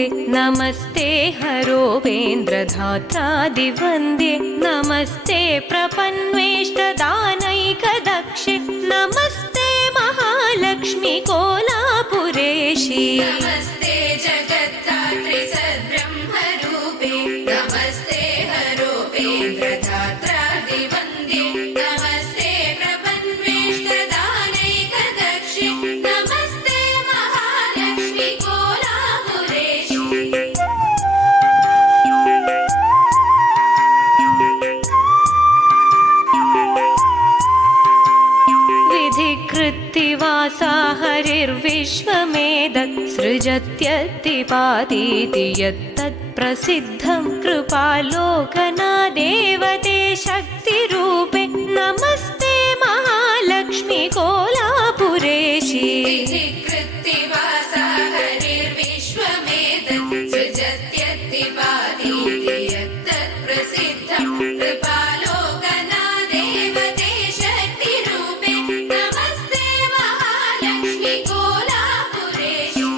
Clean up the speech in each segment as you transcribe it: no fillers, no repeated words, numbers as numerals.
रूपे नमस्ते हरोपेन्द्रधात्रादिवन्द्ये नमस्ते प्रपन्वेष्टदानैकदक्षे नमस्ते महालक्ष्मी कोलापुरेशी नमस्ते जगत्तात्रि सद्ब्रह्मरूपे नमस्ते हरोपेन्द्रधात्रादिवन्द्ये नमस्ते प्रपन्वेष्टदानैकदक्षे नमस्ते महालक्ष्मी कोलापुरेशी विधिकृत्तिवासा हरिर्विश्वमेतत् सृजत्यत्तिपातीति यत्तत्प्रसिद्धं कृपालोकनादेव ते शक्तिरूपे नमस्ते महालक्ष्मी कोलापुरेशी विधिकृत्तिवासा हरिर्विश्वमेतत् सृजत्यत्तिपातीति यत्तत्प्रसिद्धं कृपालोकनादेव ते शक्तिरूपे नमस्ते महालक्ष्मी कोलापुरेशी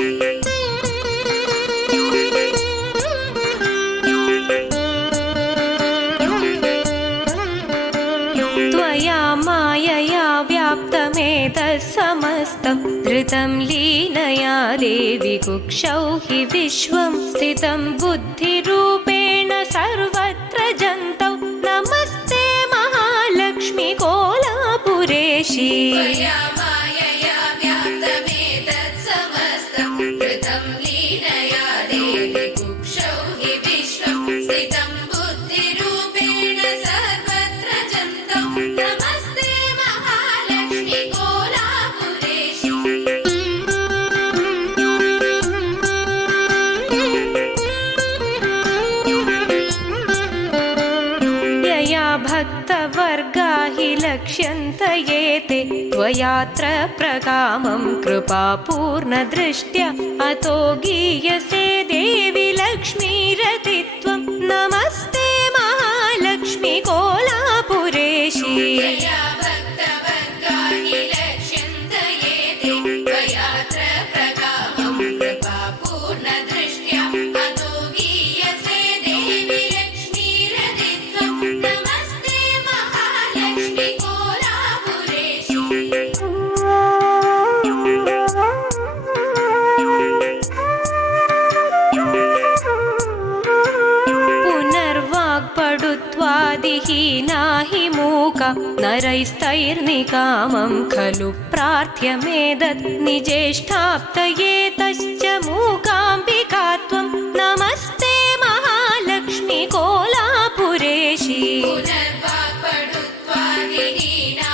त्वया मायया व्याप्तमेतत् समस्तं धृतं लीलया देवि कुक्षौ हि विश्वं स्थितं बुद्धिरूपेण सर्वत्र जन्तौ नमस्ते महालक्ष्मी कोलापुरेशी त्वया मायया व्याप्तमेतत् समस्तं धृतं लीलया देवि कुक्षौ हि विश्वं स्थितं बुद्धिरूपेण सर्वत्र जन्तौ नमस्ते महालक्ष्मी कोलापुरेशी यया भक्तवर्गा हि लक्ष्यन्त ये ते त्वयात्र प्रकामं कृपापूर्णदृष्ट्या अतो गीयसे देवि लक्ष्मीरतित्वं नमस्ते महालक्ष्मी कोलापुरेशी त्वया भक्तवर्गा हि लक्ष्यन्त ये ते त्वयात्र प्रकामं कृपापूर्णदृष्ट्या अतो गीयसे देवि लक्ष्मीरतित्वं नमस्ते महालक्ष्मी कोलापुरेशी पुनर्वाक्पडुत्वादिहीना हि मूका नरैस्तैर्निकामं खलु प्रार्थ्यमेतत् निजेष्टाप्तये तश्च मूकाम्बिकात्वं नमस्ते महालक्ष्मी कोलापुरेशी पुनर्वाक्पडुत्वादिहीना